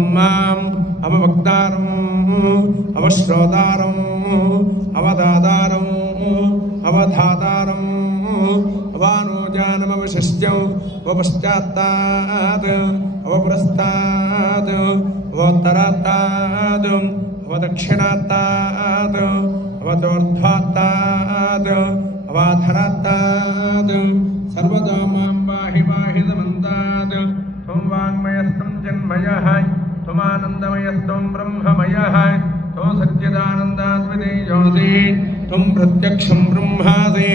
अवम्माम् अववक्तारम् अवश्रोतारम् अवदातारम् अवधातारम् अवानोजानमवशिष्यम् अवपश्चात्तात् अवपुरस्तात् अवोत्तरात्तात् अवदक्षिणात्तात् अवतोर्ध्वात्तात् अवाधरात्तात् सर्वतो मां पाहि पाहि समन्तात् त्वं वाङ्मयस्त्वं चिन्मयः त्वमानन्दमयस्त्वं ब्रह्ममयः त्वं सच्चिदानन्दाद्वितीयोऽसि त्वं प्रत्यक्षं ब्रह्मासि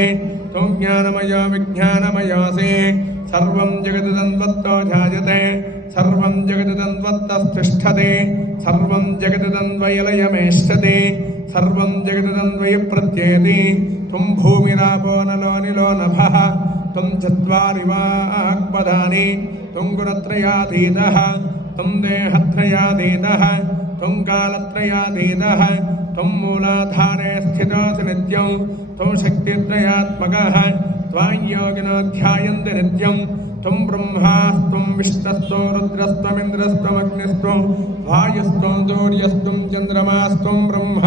त्वं ज्ञानमयो विज्ञानमयोऽसि सर्वं जगदन्वत्तो जायते सर्वं जगदन्वत्तस्तिष्ठति सर्वं जगदन्वयलयमेष्यति सर्वं जगदन्वय प्रत्येति त्वं भूमिरापो नलो निलो नभः त्वं चत्वारि वाक्पदानि त्वं गुणत्रयातीतः त्वं देहत्रयातीतः त्वं कालत्रयातीतः त्वं मूलाधारे स्थितोऽसि नित्यं त्वं शक्तित्रयात्मकः त्वां योगिनो ध्यायन्ति नित्यं त्वं ब्रह्मास्त्वं विष्णुस्त्वं रुद्रस्त्वमिन्द्रस्त्वमग्निस्त्वं वायुस्त्वं सूर्यस्त्वं चन्द्रमास्त्वं ब्रह्म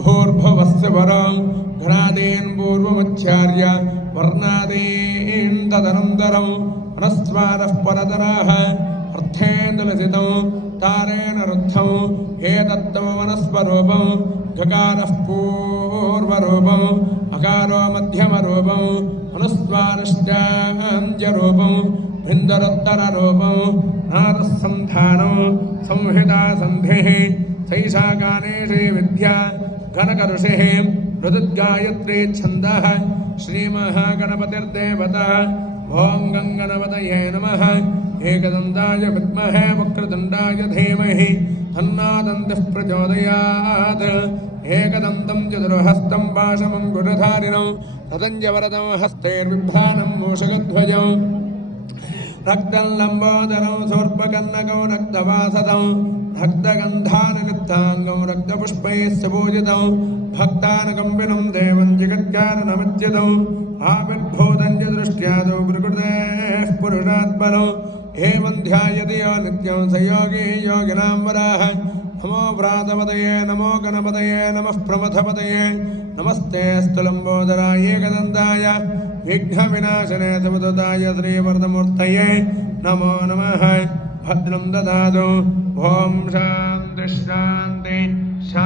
भूर्भुवस्य वरं घ्नादीन् पूर्वमुच्चार्य वर्णादीन् तदनन्तरं मनस्वारः परतरः अर्थेन्दुलसितं तारेण रुद्धं एतत्तव वनस्वरूपं गकारः पूर्वरूपम् अकारो मध्यमरूपं अनुस्वारश्चाञ्जरूपं भिन्दरोत्तररूपं नादसन्धानं संहितासन्धिः सैषा गानेशी विद्या घनकऋषिः ऋतुद्गायत्री छन्दः श्रीमहागणपतिर्देवता ॐ गङ्गणपतये नमः एकदन्ताय विद्महे वक्रतुण्डाय धीमहि तन्नो दन्तिः प्रचोदयात् एकदन्तं चतुर्हस्तं पाशमङ्कुशधारिणं तदञ्जवरदं हस्तैर्बिभ्राणं मूषकध्वजं रक्तं लम्बोदरं शूर्पकर्णकं रक्तवासदं रक्तगन्धानिलिप्ताङ्गं रक्तपुष्पैः सुपूजितं भक्तानुकम्पिनं देवं जगत्कारणमित्यतम् आविर्भूतं च दृष्ट्यादौ प्रकृतेः पुरुषात्मनम् एवं ध्यायति यो नित्यं स योगी योगिनां वराः नमो व्रातपतये नमो गणपतये नमः प्रमथपतये नमस्ते स्थलम्बोदराय एकदन्ताय विघ्नविनाशने सुमदताय श्रीवरदमूर्तये नमो नमः भद्रं ददातु ॐ शान्तिः शान्तिः